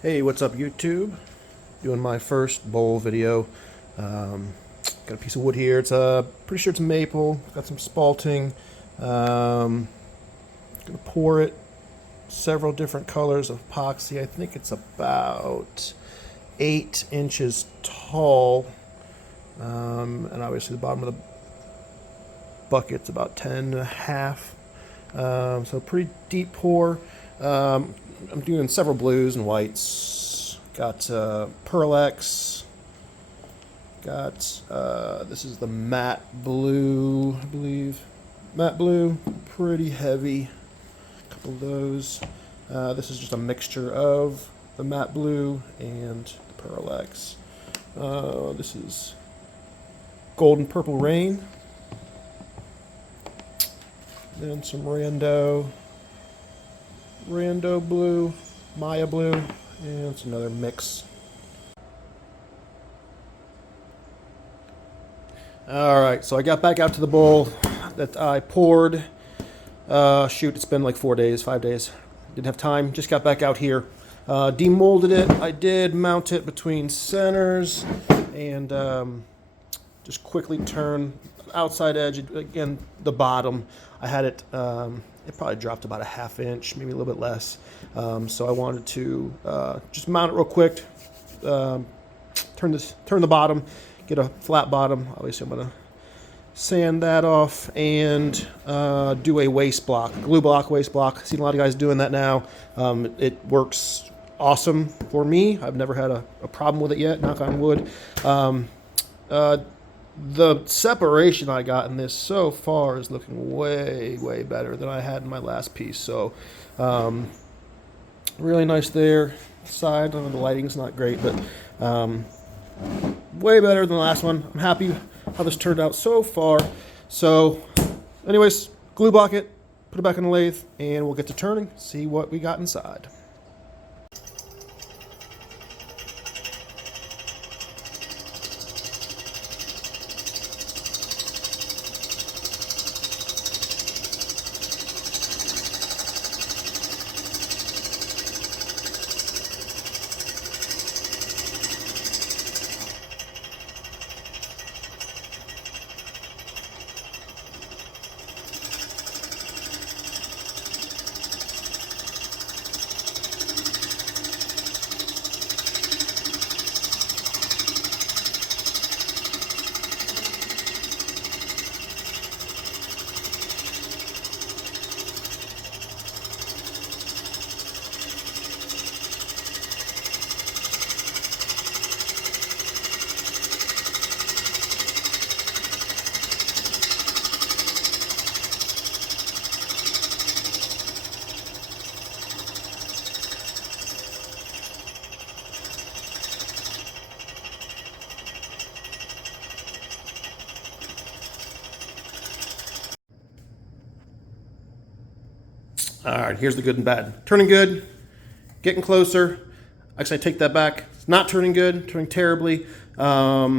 Hey, what's up YouTube? Doing my first bowl video. Got a piece of wood here. It's pretty sure it's maple. Got some spalting. Gonna pour it. Several different colors of epoxy. I think it's about 8 inches tall. And obviously the bottom of the bucket's about 10 and a half. So pretty deep pour. I'm doing several blues and whites. Got Pearl X. Got this is the matte blue, I believe. Matte blue, pretty heavy. A couple of those. This is just a mixture of the matte blue and the Pearl X. This is Golden Purple Rain. Then some Rando blue, Maya blue, and it's another mix. Alright, so I got back out to the bowl that I poured. Shoot, it's been like 4 days, 5 days. Didn't have time, just got back out here. Demolded it. I did mount it between centers and just quickly turn outside edge, again, the bottom. I had it, it probably dropped about a ½ inch, maybe a little bit less. So I wanted to just mount it real quick, turn the bottom, get a flat bottom. Obviously I'm gonna sand that off and do a waste block, glue block, waste block. Seen a lot of guys doing that now. It works awesome for me. I've never had a problem with it yet, knock on wood. The separation I got in this so far is looking way better than I had in my last piece. So really nice there. Side, I know the lighting's not great, but way better than the last one. I'm happy how this turned out so far. So anyways, glue block it, put it back in the lathe, and we'll get to turning, see what we got inside. All right, here's the good and bad. Turning good, getting closer. Actually, I take that back. It's not turning good, turning terribly. A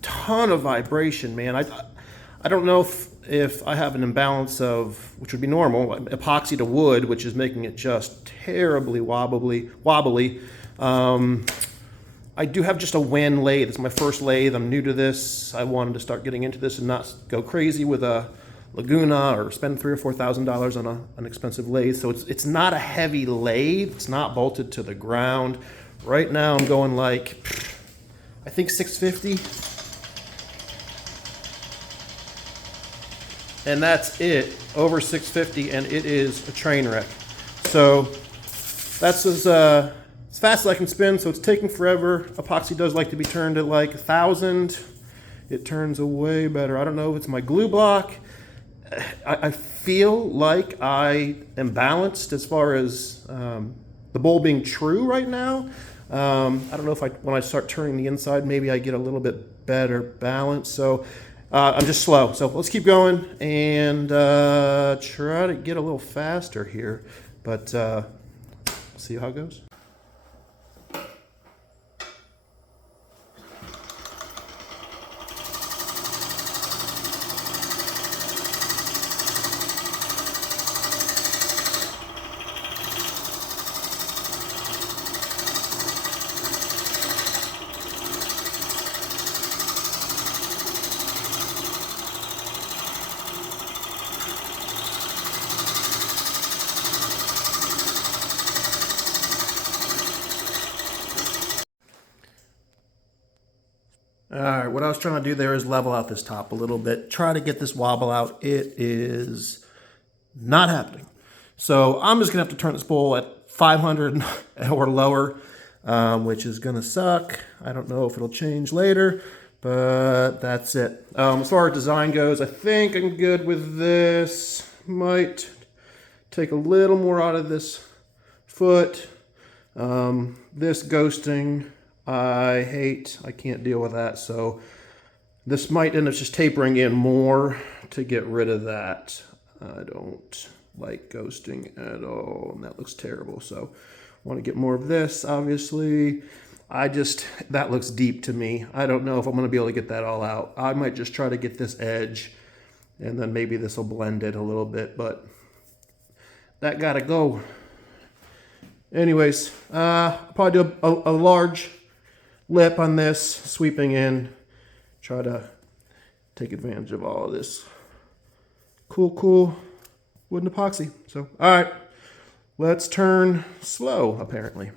ton of vibration, man. I don't know if I have an imbalance of, which would be normal, epoxy to wood, which is making it just terribly wobbly. I do have just a WEN lathe. It's my first lathe. I'm new to this. I wanted to start getting into this and not go crazy with a Laguna or spend $3,000 or $4,000 on an expensive lathe. So it's not a heavy lathe. It's not bolted to the ground. Right now I'm going like, I think 650. And that's it, over 650, and it is a train wreck. So that's as fast as I can spin, so it's taking forever. Epoxy does like to be turned at like 1,000. It turns way better. I don't know if it's my glue block. I feel like I am balanced as far as the bowl being true right now. I don't know if when I start turning the inside, maybe I get a little bit better balance. So I'm just slow. So let's keep going and try to get a little faster here. But see how it goes. All right, what I was trying to do there is level out this top a little bit. Try to get this wobble out. It is not happening. So I'm just gonna have to turn this bowl at 500 or lower, which is gonna suck. I don't know if it'll change later, but that's it. As far as design goes, I think I'm good with this. Might take a little more out of this foot. This ghosting, I hate. I can't deal with that. So this might end up just tapering in more to get rid of that. I don't like ghosting at all, and that looks terrible. So want to get more of this, obviously. That looks deep to me. I don't know if I'm going to be able to get that all out. I might just try to get this edge, and then maybe this will blend it a little bit, but that gotta go. Anyways, I'll probably do a large lip on this, sweeping in, try to take advantage of all of this cool wooden epoxy. So, all right, let's turn slow, apparently.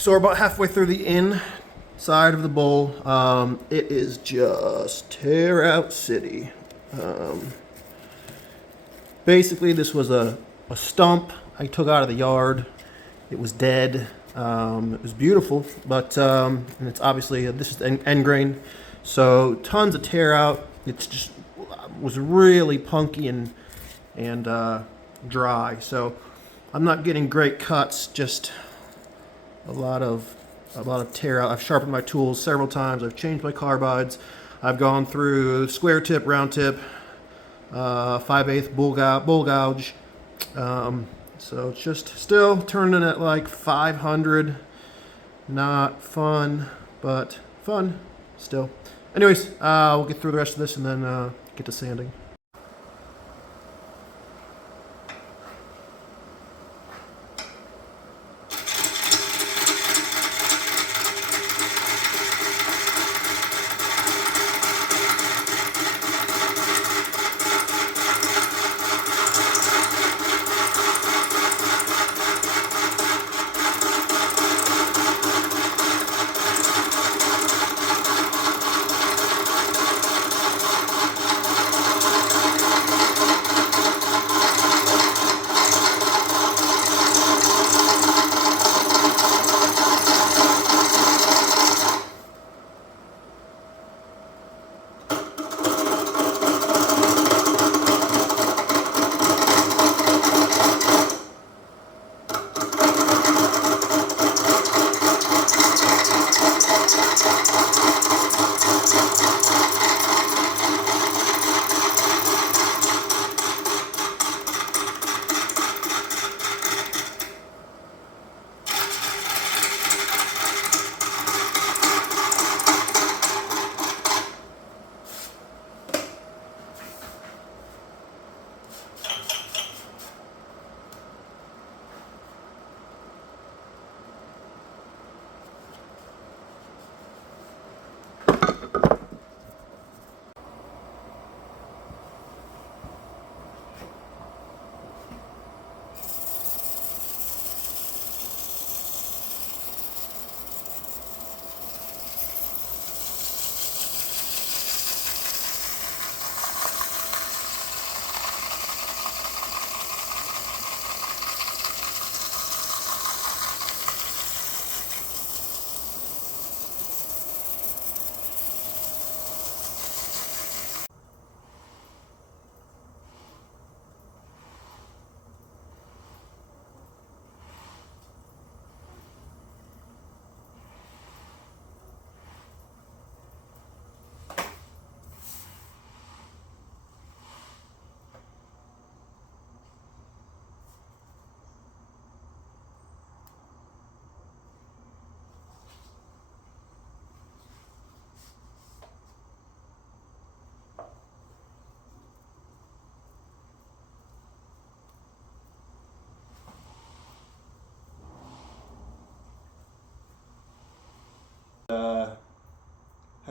So we're about halfway through the inside of the bowl. It is just tear out city. Basically, this was a stump I took out of the yard. It was dead. It was beautiful, but and it's obviously this is end grain, so tons of tear out. It's just was really punky and dry. So I'm not getting great cuts. Just a lot of tear out. I've sharpened my tools several times. I've changed my carbides. I've gone through square tip, round tip, 5/8 bull gouge. So it's just still turning at like 500. Not fun, but fun still. Anyways, we'll get through the rest of this and then get to sanding.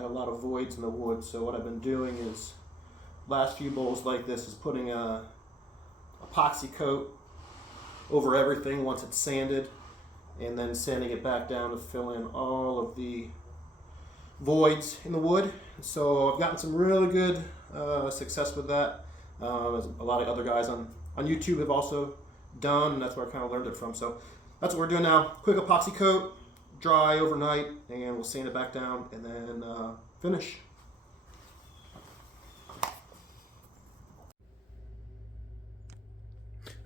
got a lot of voids in the wood. So what I've been doing is, last few bowls like this, is putting a epoxy coat over everything once it's sanded, and then sanding it back down to fill in all of the voids in the wood. So I've gotten some really good success with that. As a lot of other guys on YouTube have also done, and that's where I kind of learned it from. So that's what we're doing now. Quick epoxy coat, dry overnight, and we'll sand it back down and then finish.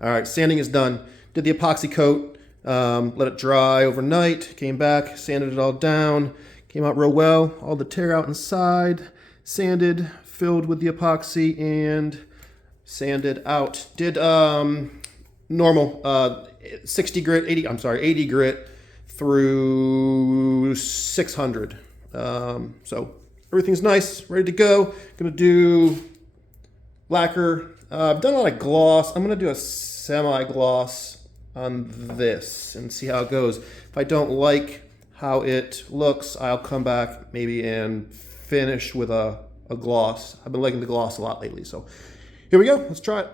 All right, sanding is done. Did the epoxy coat, let it dry overnight, came back, sanded it all down, came out real well. All the tear out inside, sanded, filled with the epoxy, and sanded out. Did normal 60 grit, 80 grit through 600. So everything's nice, ready to go. Gonna do lacquer. I've done a lot of gloss. I'm gonna do a semi-gloss on this and see how it goes. If I don't like how it looks, I'll come back maybe and finish with a gloss. I've been liking the gloss a lot lately, so here we go. Let's try it.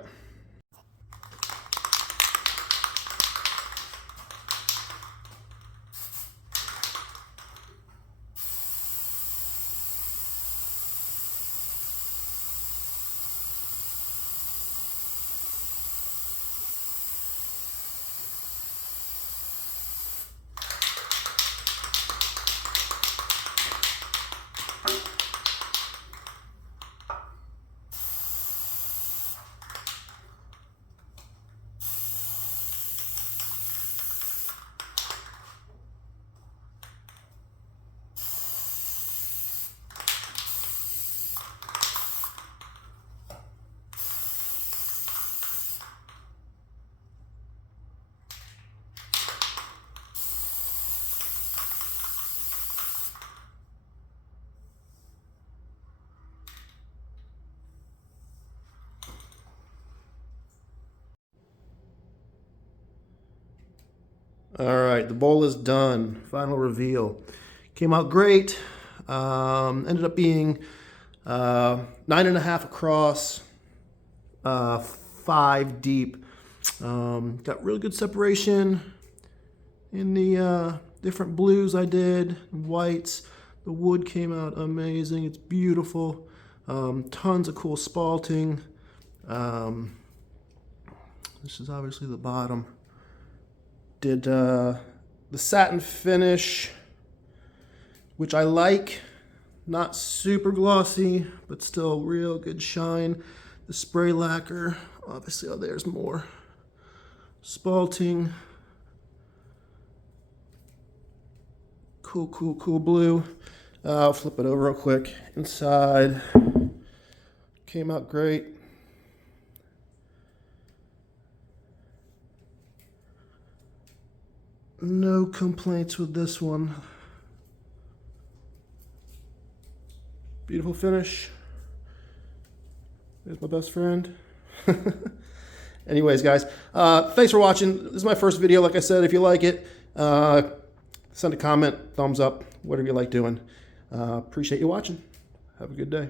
All right, the bowl is done. Final reveal. Came out great. Ended up being 9.5 across, 5 deep. Got really good separation in the different blues I did, whites. The wood came out amazing. It's beautiful. Tons of cool spalting. This is obviously the bottom. Did the satin finish, which I like. Not super glossy, but still real good shine. The spray lacquer, obviously, oh, there's more. Spalting. Cool, cool, cool blue. I'll flip it over real quick. Inside, came out great. No complaints with this one. Beautiful finish. There's my best friend. Anyways, guys, thanks for watching. This is my first video. Like I said, if you like it, send a comment, thumbs up, whatever you like doing. Appreciate you watching. Have a good day.